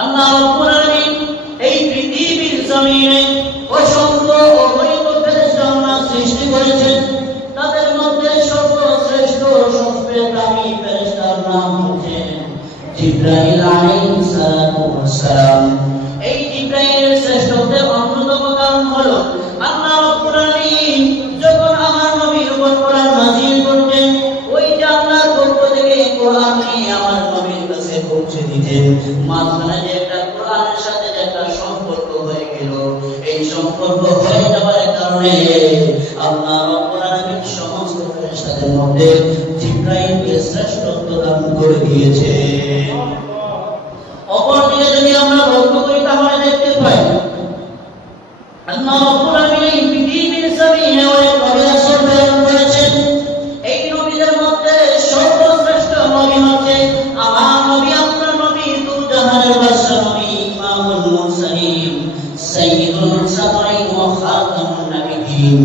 আল্লাহ রাব্বুল আলামিন এই পৃথিবীর জমিনে অসংখ্য অগণিত ফেরেশতা সৃষ্টি করেছেন। তাদের মধ্যে সর্বশ্রেষ্ঠ সবচেয়ে দামি ফেরেশতার নাম হচ্ছে জিবরাইল আলাইহিস সালাতু ওয়াস সালাম। এই জিবরাইলের শ্রেষ্ঠত্বের অন্যতম কারণ হলো আল্লাহ রাব্বুল আলামিন যখন আমার নবীর উপর কোরআন নাযিল করতেন, ওই যে আল্লাহর পক্ষ থেকে কোরআন নিয়ে আমার নবীর কাছে পৌঁছে দিতেন, মাঝখানে যে একটা কোরআনের সাথে যে একটা সম্পর্ক হয়ে গেল, এই সম্পর্ক হয়ে যাওয়ার কারণে আল্লাহ রাব্বুল আলামিন সমস্ত ফেরেশতাদের মধ্যে জিবরাইলকে শ্রেষ্ঠত্ব দান করে দিয়েছে। অপরদিকে যদি আমরা লক্ষ্য করি তাহলে দেখতে পাই আল্লাহ রাব্বুল আলামিন এই পৃথিবীর জমিনে অনেক নবী রাসূল প্রেরণ করেছেন। এই নবীদের মধ্যে সর্বশ্রেষ্ঠ নবী হচ্ছে আমার নবী, আপনার নবী, দুজাহানের বাদশা নবী, ইমামুল মুরসালিন, সাইয়্যিদুল মুরসালিন ওয়া খাতামুন নাবিয়্যিন,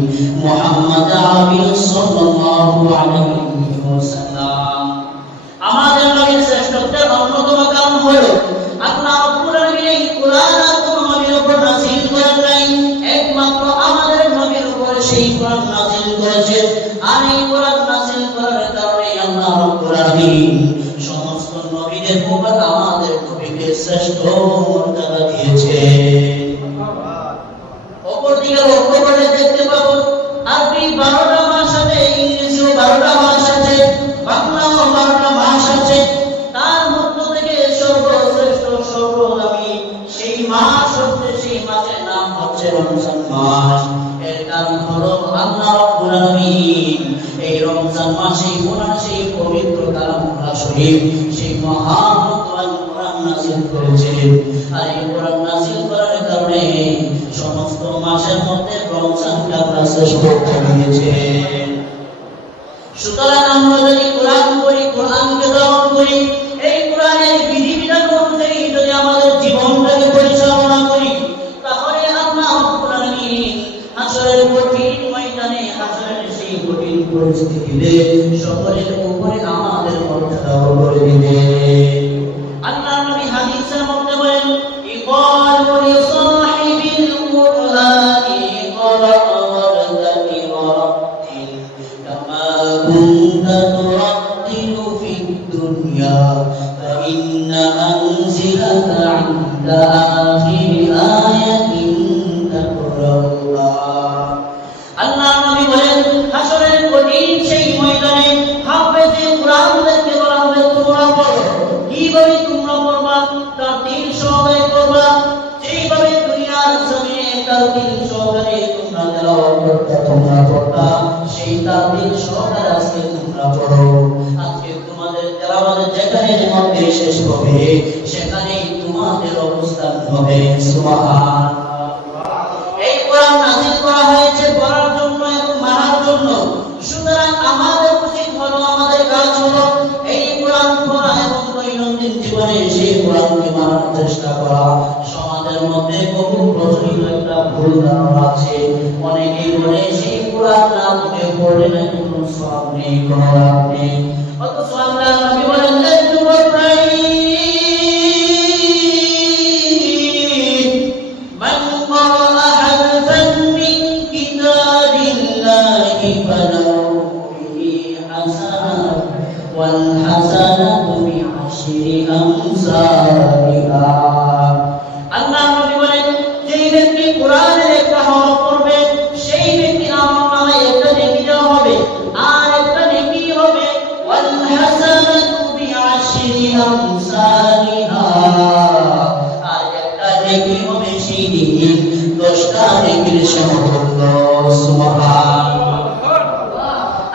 মুহাম্মদ আরবি সাল্লাল্লাহু আলাইহি ওয়াসাল্লাম। আমাদের নবীর শ্রেষ্ঠত্বের অন্যতম কারণ হলো আল্লাহ রাব্বুল আলামিন এই কোরআন আর কোন নবীর উপর নাযিল করেন নাই, একমাত্র আমাদের নবীর উপর সেই কোরআন নাযিল করেছেন। আর এই কোরআন নাযিল করার কারণে আল্লাহ রাব্বুল আলামিন সমস্ত নবীদের উপর আমাদের নবীকে শ্রেষ্ঠ মর্যাদা দিয়েছে। অপরদিকে লক্ষ্য করে দেখতে পাবো আরবি 12টা মাস আছে, ইংরেজিও 12টা মাস আছে, বাংলাও 12টা মাস আছে। তার মধ্য থেকে সর্বশ্রেষ্ঠ সর্বদামি সেই মাস হচ্ছে, সেই মাসের নাম হচ্ছে রমজান মাস। এর কারণ হলো আল্লাহ রাব্বুল আলামিন এই রমজান মাসে কোরআন, সেই পবিত্র কালামুল্লাহ শরীফ, সেই মহামূল্যবান কোরআন নাযিল করেছেন। আর এই কোরআন নাযিল করার কারণে সমস্ত মাসের মধ্যে রমজানকে আল্লাহ শ্রেষ্ঠত্ব দিয়েছেন। সুতরাং আমরা যদি কোরআন পড়ি, কোরআনকে ধারণ করি, এই কোরআনের বিধিবিধান অনুযায়ী যদি আমাদের জীবনটাকে পরিচালনা করি, তাহলে আল্লাহ রাব্বুল আলামিন হাসরের কঠিন ময়দানে, হাসরের সেই কঠিন পরিস্থিতিতে সকলের উপরে আমাদের মর্যাদা করে দিবেন। আল্লাহ নবী হাদিসের মধ্যে বলেন, ইকালু লিসাহিবিল কুরআনি ইকরা ওয়ারতাকি ওয়ারাতিল কামা কুনতা তুরাতিলু ফিদ দুনিয়া ফাইন্না মানজিলাকা ইনদা আখিরি আয়াতিন তাকরাউহা। আল্লাহ নবী বলেন, হাসরের কঠিন সেই ময়দানে হাফেজে কুরআনদেরকে বলা হবে, তোমরা পড়ো। কিভাবে তোমরা পড়বা? তারতিল সহকারে পড়বা। যেভাবে দুনিয়ার জমিনে তারতিল সহকারে তোমরা তেলাওয়াত করতে তোমরা পড়বা, সেই তারতিল সহকারে আজকে তোমরা পড়ো। আজকে তোমাদের তেলাওয়াতের যেখানে মধ্যে শেষ হবে, সেখানেই তোমাদের অবস্থান হবে। সুবহানাল্লাহ। এই কোরআন নাযিল করা হয়েছে পড়ার জন্য এবং মানার জন্য। সুতরাং আমাদের উচিত হলো, আমাদের কাজ হলো এই কোরআন পড়া এবং দৈনন্দিন জীবনে সেই কোরআনকে মানার চেষ্টা করা। সমাজের মধ্যে বহু প্রচলিত একটা ভুল ধারণা আছে, অনেকেই বলে সেই কোরআন না পড়লে নাকি কোনো সওয়াব নেই, কোনো লাভ নেই। অথচ আল্লাহ নবী বলেন, والحسنة بعشر أمثالها। আল্লাহ নবী বলেন, যেই ব্যক্তি কোরআনের একটা হরফ পড়বে, সেই ব্যক্তির আমলনামায় একটা নেকি দেওয়া হবে, আর একটা নেকি হবে والحسنة بعشر أمثالها, আর একটা নেকি হবে সেই নেকি 10টা নেকির সমতুল্য। সুবহানাল্লাহ।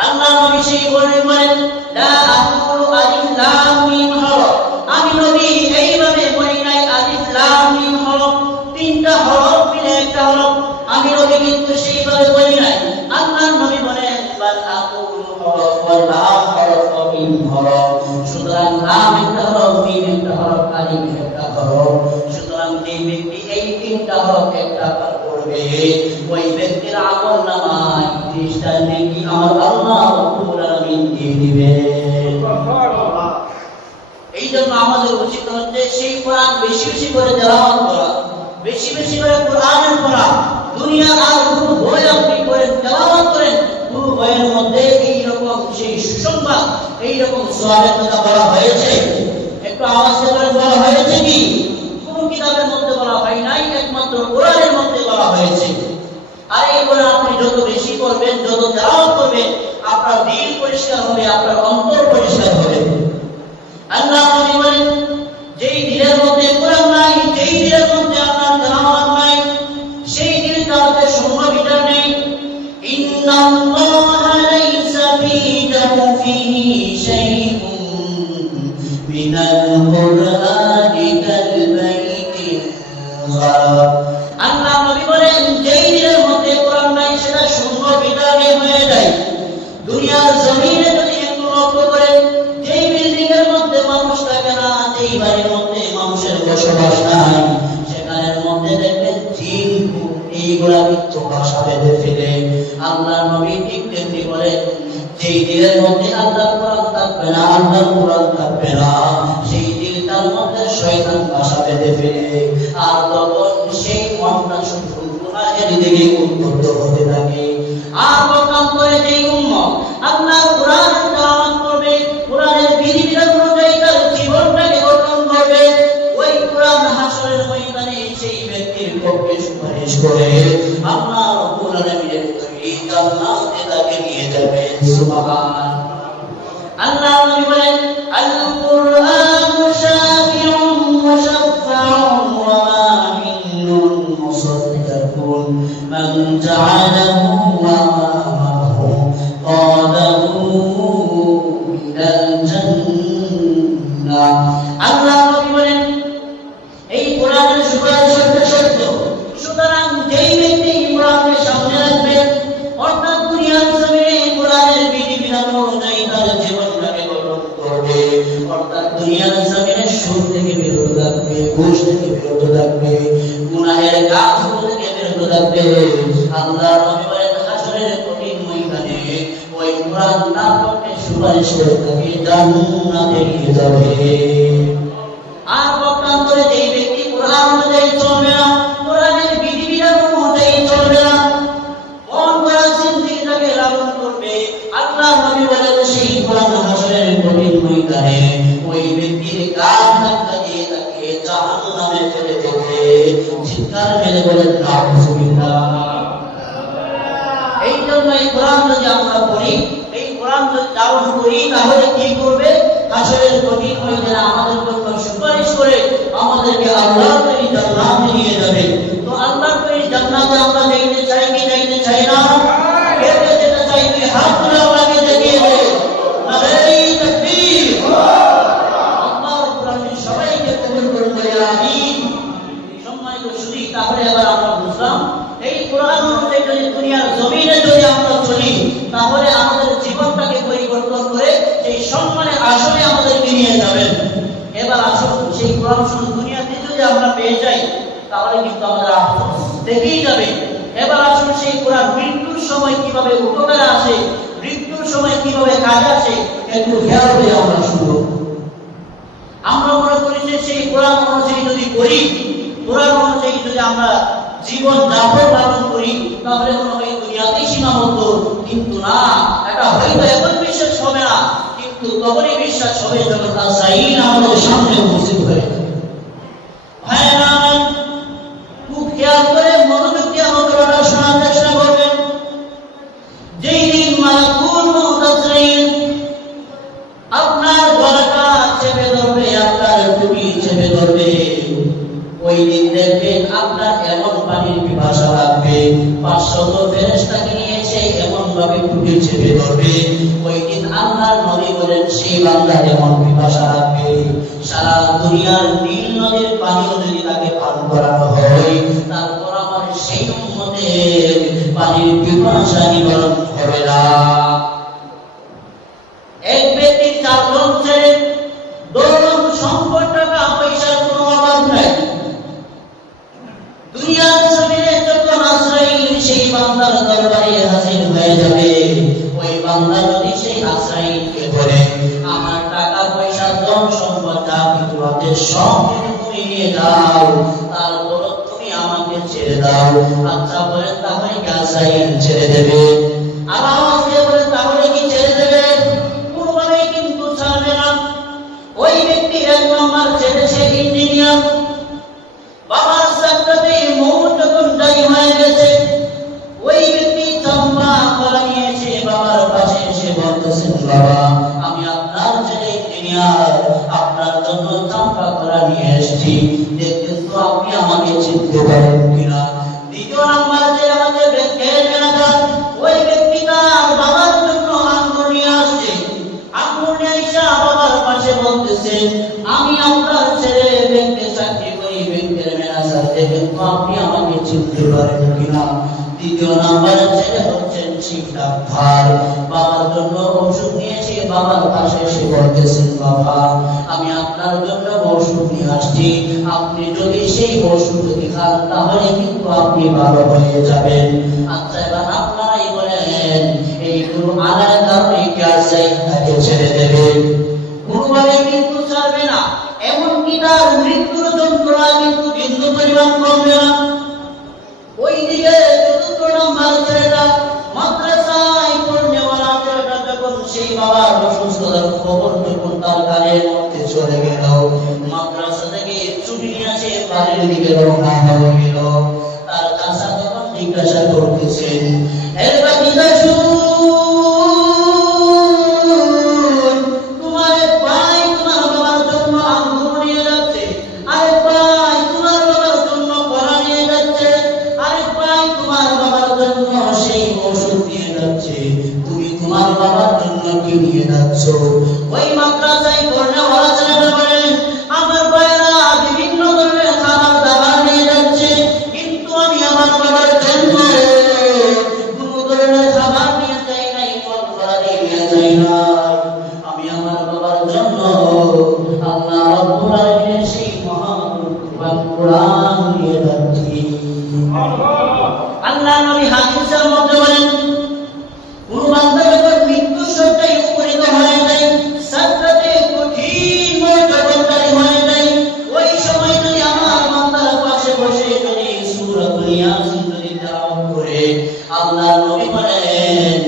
আল্লাহ নবী সেই বলেন, লা আকুলু আলিফ লাম মিম হরফ। আমি নবী এইভাবে বলি নাই আলিফ লাম মিম হরফ, 3টা হরফ মিলে একটা হরফ। আমি নবী কিন্তু সেইভাবে বলি নাই। আল্লাহ নবী বলেন, বাল আকুলু হরফ ওয়া লাম হরফ ওয়া মিম হরফ। সুতরাং লাম একটা হরফ, মিম একটা হরফ, আলিফ একটা হরফ। সুতরাং যে ব্যক্তি এই 3টা হরফ একটা করবে, ওই ব্যক্তির আমলনামায় 30টা নেকি আমার আল্লাহ রাব্বুল আলামিন দিয়ে দিবেন। এই জন্য আমাদের উচিত হচ্ছে সেই কোরআন বেশি বেশি করে তেলাওয়াত করা, বেশি বেশি করে কোরআনের পড়া। দুনিয়া আর কোনো বই আপনি করেন, তেলাওয়াত করেন, কোনো বইয়ের মধ্যে এইরকম সেই সুসংবাদ, এইরকম সওয়াবের কথা বলা হয়েছে? একটু আওয়াজ করে বলা হয়েছে কি? কোনো কিতাবের মধ্যে বলা হয় নাই, একমাত্র কোরআনের মধ্যে বলা হয়েছে। আর এই কোরআন আপনি যত বেশি করবেন, যত তেলাওয়াত করবেন, আপনার দিল পরিষ্কার হবে, আপনার অন্তর পরিষ্কার হবে। আল্লাহ নবী বলেন, যেই দিলের মধ্যে কোরআন নাই, যেই দিলের মধ্যে আপনার তেলাওয়াত নাই, সেই দিলটাতে সম্মানিতা নেই। ইন্নাল্লাহা লাইসা ফী জাওফিহি শাইউন মিনাল কুরআনি কাল বাইতিল খারাব। আল্লাহ নবী বলেন, যেই দিলের মধ্যে কোরআন নাই সেটা সম্মানিতা হয়ে যায়। দুনিয়ার জমিনে যদি একটু লক্ষ্য করেন, যেই বিল্ডিং এর মধ্যে মানুষ থাকে না, যেই বাড়ির মধ্যে মানুষের বসবাস নাই, সেখানের মধ্যে দেখবেন জিন এইগুলা কিন্তু বাসা বেঁধে ফেলে। আল্লাহ নবী ঠিক তেমনি বলেন, যেই দিলের মধ্যে আল্লাহর কোরআন থাকবে না, আল্লাহর কোরআন থাকবে না, সেই দিলটার মধ্যে শয়তান বাসা বেঁধে ফেলে। আর তখন সেই মনটা শুধু গুনাহের দিকে উদ্বুদ্ধ হতে থাকে। আর বর্তমান করে যেই উম্মত আল্লাহর কোরআন তেলাওয়াত করবে, কোরআনের বিধিবিধান অনুযায়ী তার জীবনটাকে গঠন করবে, ওই কোরআন হাসরের ময়দানে সেই ব্যক্তির পক্ষে সুপারিশ করে আল্লাহ রাব্বুল আলামিনের তৈরি জান্নাতে তাকে নিয়ে যাবে। সুবহানাল্লাহ। আল্লাহ নবী বলেন, আল কুরআনু শাফিউন ওয়া শাফাউন ওয়া মা মিন্নুন মুসাদ্দাকুন মান জাআলাহু ওয়া মা'হু qalahu ইলাল জান্নাহ। আল্লাহ নবী বলেন, এই কোরআনের সুপারিশ সত্য। সুতরাং যেই ব্যক্তি কোরআনকে সামনে রাখবে, অর্থাৎ দুনিয়ার জমিনে কোরআনের বিধিবিধান অনুযায়ী তার জীবনটাকে গঠন করবে, অর্থাৎ দুনিয়ার জমিনে সুদ থেকে বিরত থাকবে, ঘুষ থেকে বিরত থাকবে, গুনাহের কাজগুলো থেকে বিরত থাকবে, আল্লাহ নবী বলেন হাসরের কঠিন ময়দানে ওই কোরআন তার পক্ষে সুপারিশ করে তাকে জান্নাতে নিয়ে যাবে। আর পক্ষান্তরে যেই ব্যক্তি কোরআন অনুযায়ী চলবে না, কোরআনের বিধিবিধান অনুযায়ী চলবে না, মন করা জিন্দেগিটাকে লালন করবে, আল্লাহ নবী বলেন সেই কোরআন হাসরের কঠিন ময়দানে ওই ব্যক্তির কান ধাক্কা দিয়ে তাকে জাহান্নামে ফেলে দেবে। চিৎকার মেরে বলেন নাউযুবিল্লাহ। এই জন্য এই কোরআন যদি আমরা পড়ি, এই কোরআন যদি ধারণ করি, তাহলে কি করবে? হাসরের কঠিন ময়দানে আমাদের জন্য সুপারিশ করে আমাদেরকে আল্লাহর তৈরি জান্নাতে নিয়ে যাবে। তো আল্লাহর তৈরি জান্নাতে আমরা যাইতে চাই কি যাইতে চাই না? কে কে যেতে চাই? তুই হাত তুলে আমাকে দেখিয়ে দে। নারে তাকবীর। আল্লাহর কোরআনে সবাইকে কবুল করুন, বলে আমিন। সম্মানিত সুধী, তাহলে এবার আমরা বুঝলাম এই কোরআন অনুযায়ী যদি দুনিয়ার জমিনে যদি আমরা চলি, তাহলে আমাদের জীবনটাকে পরিবর্তন করে সেই সম্মানের আসলে আমাদেরকে নিয়ে যাবেন। এবার আসুন, সেই কোরআন শুধু দুনিয়াতে যদি আমরা পেয়ে যাই, তাহলে কিন্তু আমাদের আফসোস থেকেই যাবে। এবার আসুন, সেই কোরআন মৃত্যুর সময় কিভাবে উপকারে আসে, মৃত্যুর সময় কিভাবে কাজে আসে, একটু খেয়াল করে আমরা শুনবো। আমরা মনে করি যে সেই কোরআন অনুযায়ী যদি করি, কোরআন অনুযায়ী যদি আমরা জীবন যাপন পালন করি, তাহলে মনে হয় দুনিয়াতেই সীমাবদ্ধ। কিন্তু না, এটা হয়তো এখন বিশ্বাস হবে না, কিন্তু তখনই বিশ্বাস হবে যখন আজরাইল আমাদের সামনে উপস্থিত হয়ে যাবে। ভাইরা আমার, খুব খেয়াল করে মনোযোগ দিয়ে আমার কথাটা শোনার চেষ্টা করবেন। যেই দিন মালাকুল মউত আজরাইল আপনার গলাটা চেপে ধরবে, আপনার টুপি চেপে ধরবে, ওই দিন দেখবেন আপনার এমন পানির পিপাসা লাগবে, 500 ফেরেশতাকে নিয়েছে এমন ভাবে টুপি চেপে ধরবে। ওই দিন আল্লাহর নবী বলেন সেই বান্দার এমন পিপাসা লাগবে, সারা দুনিয়ার নীল নদীর পানিও যদি তাকে পান করানো হয়, তারপর আমার সেই উম্মতের পানির পিপাসা নিবারণ হবে না। এক ব্যক্তি 4 জন ছেড়ে 2 জন সম্পদ, টাকা পয়সার কোনো অভাব নাই। দুনিয়ার জমিনে যখন আজরাইল সেই বান্দার দরবারে হাজির হয়ে যাবে, ওই বান্দা যদি সেই আজরাইলকে বলে আমার টাকা পয়সা ধন সম্পদ যা সব কিছু তুমি নিয়ে যাও, তারপর তুমি আমাকে ছেড়ে দাও। আচ্ছা বলেন তাহলে কি আজরাইল ছেড়ে দেবে? আওয়াজ দিয়ে বলেন তাহলে কি ছেড়ে দেবে? কোনোভাবেই কিন্তু ছাড়বে না। ওই ব্যক্তি এক নম্বর ছেড়েছে ইঞ্জিনিয়ার, বাবার সাকরাতে মৌত যখন দায়ী হয়ে গেছে, ওই ব্যক্তি চাম্পা কলা নিয়েছে বাবার পাশে এসে বলতেছেন, বাবা আমি আপনার ছেলে ইঞ্জিনিয়ার, আপনার জন্য চাম্পা কলা নিয়ে এসেছি, দেখতেন তো আপনি আমাকে চিনতে পারেন কিনা? দ্বিতীয় নাম্বার যে আমাদের ব্যাংকের ম্যানেজার, ওই ব্যক্তি তার বাবার জন্য আঙ্গুর নিয়ে আসছে, আঙ্গুর নিয়ে এসে বাবার পাশে বলতেছে, আমি আপনার ছেলে ব্যাংকে চাকরি করি, ব্যাংকের ম্যানেজার, দেখেন তো আপনি আমাকে চিনতে পারেন কিনা? তৃতীয় নাম্বারের ছেলে হচ্ছেন শিব ডাক্তার, বাবার জন্য ওষুধ নিয়েছি, বাবার পাশে এসে বলতেছেন, বাবা আমি আপনার জন্য ওষুধ নিয়ে আসছি, আপনি যদি সেই ওষুধ খান তাহলে কিন্তু আপনি ভালো হয়ে যাবেন। আচ্ছা এবার আপনারাই বলেন এইগুলো আনার কারণে কি আজরাইল তাকে ছেড়ে দেবে? কোনোভাবেই কিন্তু ছাড়বে না। এমনকি তার মৃত্যুর যন্ত্রণা কিন্তু বিন্দু পরিমাণ কমবে না। ওইদিকে চতুর্থ নম্বর ছেলেটা, মাদ্রাসায় পড়নেওয়ালা ছেলেটা, যখন সেই বাবার অসুস্থতার খবর যখন তার কানের মধ্যে চলে গেল, মাদ্রাসা থেকে ছুটি নিয়ে আসে বাড়ির দিকে রওনা হয়ে গেল। তার চাচা তখন জিজ্ঞাসা করতেছেন, এর বাকিটা তোমার ভাই তোমার বাবার জন্য আঙ্গুর নিয়ে যাচ্ছে, আরে ভাই তোমার বাবার জন্য কলা নিয়ে যাচ্ছে, আরে ভাই তোমার বাবার জন্য সেই ওষুধ নিয়ে যাচ্ছে, তুমি তোমার বাবার জন্য কি নিয়ে যাচ্ছ? ওই মাদ্রাসায় পড়নেওয়ালা ছেলেটা বলেন, আমার ভাইরা বিভিন্ন ধরনের খাবার দাবার নিয়ে যাচ্ছে, কিন্তু আমি আমার বাবার জন্য কোনো ধরনের খাবার নিয়ে যাই নাই, ফল ফলাদি নিয়ে যাই নাই, আমি আমার বাবার জন্য আল্লাহ রাব্বুল আলামিনের সেই মহান কোরআন নিয়ে যাচ্ছি। আল্লাহ নবী হাদিসের মধ্যে বলেন, কোন বান্দা যখন মৃত্যুর শয্যায় উপনীত হয়ে যায়, সাকরাতে কঠিন মরণদায়ী হয়ে যায়, ওই সময় যদি আমার বান্দার পাশে বসে যদি সূরাতুল ইয়াসিন যদি তেলাওয়াত করে, আল্লাহ নবী বলেন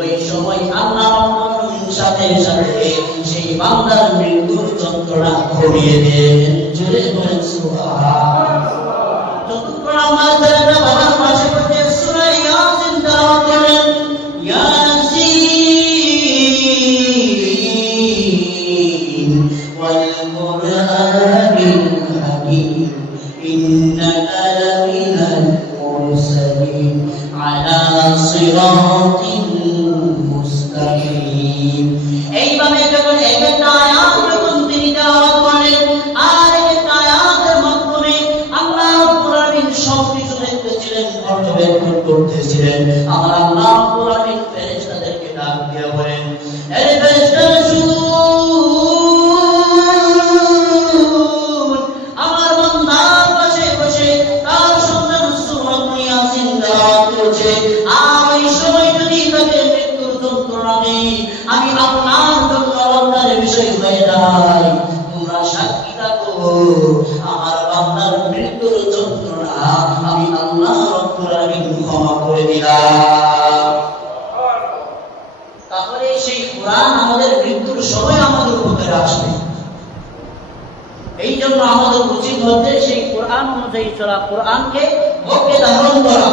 ওই সময় আল্লাহ রাব্বুল সাথে সাথে সেই বান্দার মৃত্যুর যন্ত্রণা কমিয়ে দেন। জোরে বলেন সুবহানাল্লাহ। চতুর্থ নাম্বার ছেলেটা বাবার পাশে বসে সূরা ইয়াসিন তেলাওয়াত করেন, ইয়াসিন ওয়াল কুরআনিল হাকীম ইন্নাকা লামিনাল মুরসালিন আলা সিরাতিন মুস্তাকিম। এইভাবে যখন একটা আয়াত যখন তিনি তেলাওয়াত করেন, আর একটা আয়াতের মাধ্যমে আল্লাহ রাব্বুল আলামিন সবকিছু দেখতেছিলেন, পর্যবেক্ষণ করতেছিলেন। আমার আল্লাহ রাব্বুল আলামিন ফেরেশতাদেরকে ডাক দিয়ে বলেন, এই ফেরেশতারা শুনুন, আমার বান্দার পাশে বসে তার সন্তান সূরাতুল ইয়াসিন তেলাওয়াত করছে, আর ওই সময় যদি তাকে মৃত্যুর যন্ত্রণা নেই, আমি আপনার জন্য বান্দার বিষয় হয়ে যাই, তোমরা সাক্ষী থাকো, আমার বান্দার মৃত্যুর যন্ত্রণা আমি আল্লাহ রাব্বুল আলামিন ক্ষমা করে দিলাম। তাহলে সেই কোরআন আমাদের মৃত্যুর সময় আমাদের উপকারে আসবে। এই জন্য আমাদের উচিত হচ্ছে সেই কোরআন অনুযায়ী চলা, কোরআনকে বুকে ধারণ করা।